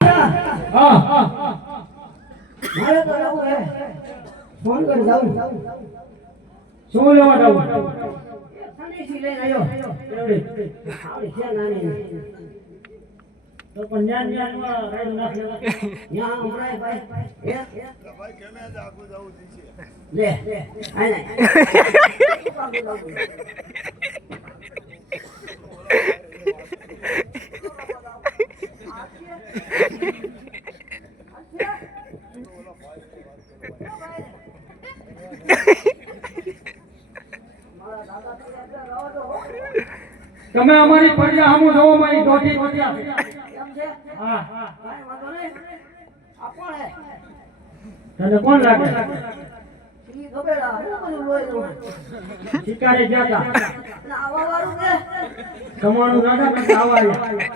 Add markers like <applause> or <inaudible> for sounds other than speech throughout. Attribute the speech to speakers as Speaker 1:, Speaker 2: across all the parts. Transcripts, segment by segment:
Speaker 1: જવું ફોન કરી જાઉં
Speaker 2: શું લેવા જાવું
Speaker 1: સંદેશી લઈને આવ્યો આવડી છે નાની
Speaker 2: તો પણ જ્ઞાનમાં રાયડું નાખ લેવા
Speaker 1: ન્યા હમણાં ભાઈ હે લે. <laughs> આય નહીં <laughs>
Speaker 2: તમે અમારી ફરિયા સામું જોવો મારી દોઢી
Speaker 1: ફરિયા.
Speaker 2: હા
Speaker 1: કોણ
Speaker 2: લાગે? શિકારી અરે
Speaker 1: તો આજો હા આખા લોહી વાળા થઈ ગયા લાલ વાળ આવે હવે લાલ હવે લાલ વાળ આવે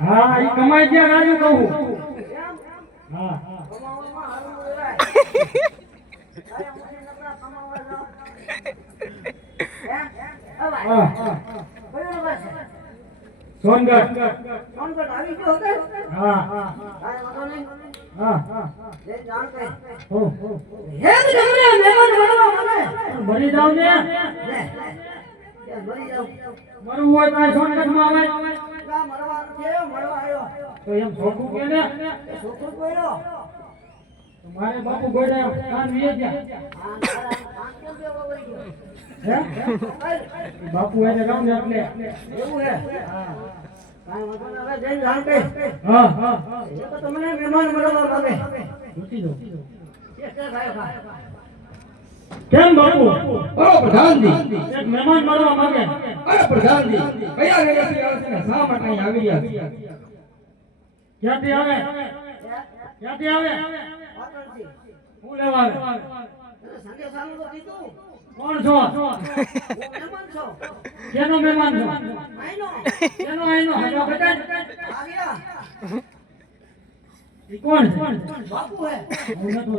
Speaker 2: હા એ કમાઈ ગયા રાજુ કહું હા.
Speaker 1: છે.
Speaker 2: સોનગઢ.
Speaker 1: આવી ગયો
Speaker 2: હા. હા હા હા.
Speaker 1: જાણ કઈ
Speaker 2: હો, હો.
Speaker 1: હે
Speaker 2: મરી જાવ ને? મરવું હોય તો આ સોનગઢમાં આવે. તો એમ છોકરું કે ને?
Speaker 1: છોકરો કોઈનો
Speaker 2: મારે બાપુ ગોડા કાન વીએ ગયા.
Speaker 1: તારા
Speaker 2: બાપુ એને ગામ ને એટલે.
Speaker 1: એવું હે.
Speaker 2: હા.
Speaker 1: તમને મહેમાન મળવા ખા
Speaker 2: કેમ બાપુ.
Speaker 3: બોલો પ્રધાનજી.
Speaker 2: એક મહેમાન મળવા માંગે.
Speaker 3: અરે પ્રધાનજી કયા આવશે ને શા માટે અહીં આવી ગયા
Speaker 2: ક્યાંથી આવે? ક્યાંથી આવે? હું લેવા આવે? કોણ છો?
Speaker 1: મહેમાન છો
Speaker 2: કેનો મહેમાન છો?
Speaker 1: આઈનો
Speaker 2: કેનો આઈનો હાલો બતા
Speaker 1: આવ્યા
Speaker 2: કોણ
Speaker 1: બાપુ હે.
Speaker 2: હું નતો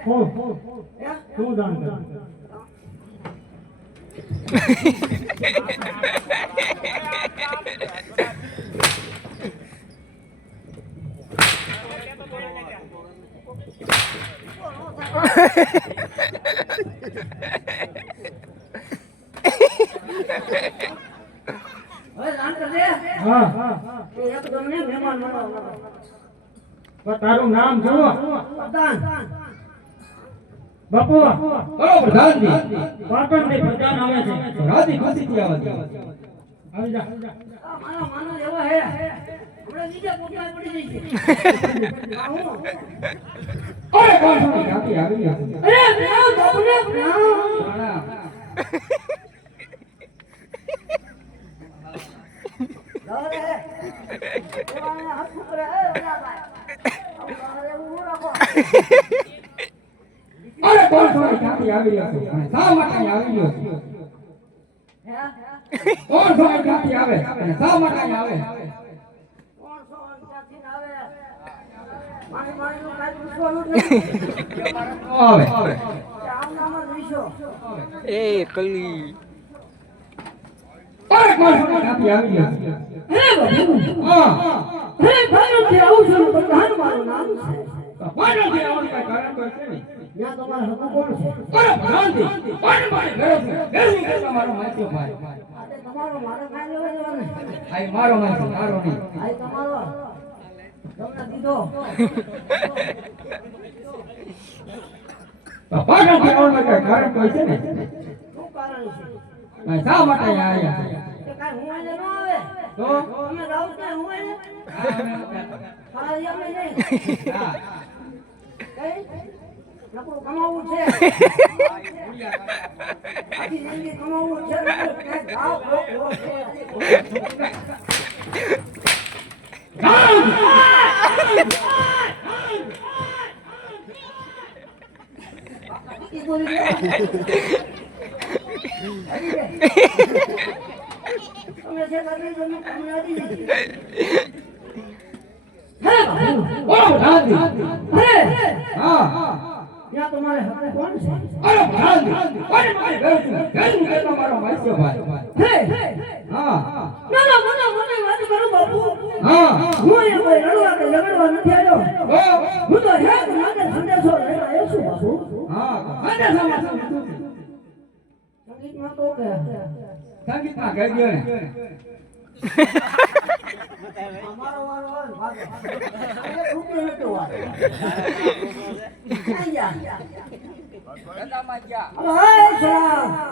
Speaker 2: કોણ કોણ
Speaker 1: હે.
Speaker 2: શું દાન કરે
Speaker 1: હવે જાણ કરજે
Speaker 2: હા. હા. હા
Speaker 1: કે એક તમને મહેમાન
Speaker 2: તારું નામ
Speaker 1: પ્રધાન
Speaker 2: બાપુ
Speaker 3: બોલો પ્રધાનજી
Speaker 2: પાટણથી પ્રધાન આવે છે
Speaker 3: રાજી ખુશીથી આવે છે
Speaker 2: આવી જા
Speaker 1: આ મારા માનો એવો હે આપણે નીચે પોટલા પડી જઈ છે
Speaker 3: અરે કોણ છો? ક્યાંથી આવી
Speaker 1: અરે પ્રેમ બાપુને ના
Speaker 3: પ્રણામ.
Speaker 1: ધરે એવાને હાથ ઉપર એ ઓલા ભાઈ અરે હું રાખો
Speaker 3: અરે કોણ છો? ક્યાંથી આવી રહ્યા છો? શા માટે આવી રહ્યો છો?
Speaker 1: હે
Speaker 3: કોણ છો? ક્યાંથી આવે અને શા માટે આવે
Speaker 1: કોણ છો ક્યાંથી આવે મારી મારીનું કાંઈ પૂછવાનું નથી
Speaker 3: આવે આવે
Speaker 1: આમ નામ વિશો
Speaker 4: એ કલી
Speaker 3: કોણ છો? ક્યાંથી આવી રહ્યા છો?
Speaker 1: અરે બાપુ
Speaker 3: હા
Speaker 1: અરે ભાઈઓથી આવું છું પ્રધાન મારું નામ છે
Speaker 3: કોણ નથી આવવાનું કાંઈ કારણ તો છે નહીં.
Speaker 1: ત્યાં તમારે હકુ કોણ છે
Speaker 3: અરે પ્રધાનજી કોણ મારે છે ઘરની ઘરમાં મારો માસ્યો ભાઈ
Speaker 1: આજે તમારો મારે કાંઈ લેવા દેવા નહીં
Speaker 3: આ ઈ મારો માસ્યો મારો નહીં
Speaker 1: આ તમારો તમને દીધો
Speaker 3: તો પાછળથી આવવાનું કાંઈ કારણ તો છે ને
Speaker 1: શું કારણ છે
Speaker 3: કાંઈ શા માટે?
Speaker 1: કે કાંઈ હું ન આવે
Speaker 3: તો
Speaker 1: તમે જાઓ કે હું એને
Speaker 3: હા,
Speaker 1: અમે નહીં
Speaker 3: હા.
Speaker 1: કમાવું છે કમાવું છે હા ત્યાં તમારે હાથે કોણ છે?
Speaker 3: અરે ગાંધી અરે મારી બેસું બેસું તેનો મારો માસ્યો ભાઈ.
Speaker 1: હે?
Speaker 3: હા.
Speaker 1: ના ના મને મને વાત કરો બાપુ.
Speaker 3: હા.
Speaker 1: હું અહીંયા કોઈ રડવા કે ઝઘડવા નથી આવ્યો. હું તો હેત માટે સંદેશો લઈને આવ્યો છું બાપુ.
Speaker 3: હા સંદેશામાં શું
Speaker 1: સંગીતમાં તો કે.
Speaker 3: સંગીતમાં કહી દ્યો ને.
Speaker 1: અમારો વારો હોય ભાગે અરે રૂપિયો નતો વારો. ક્યાં ગયા?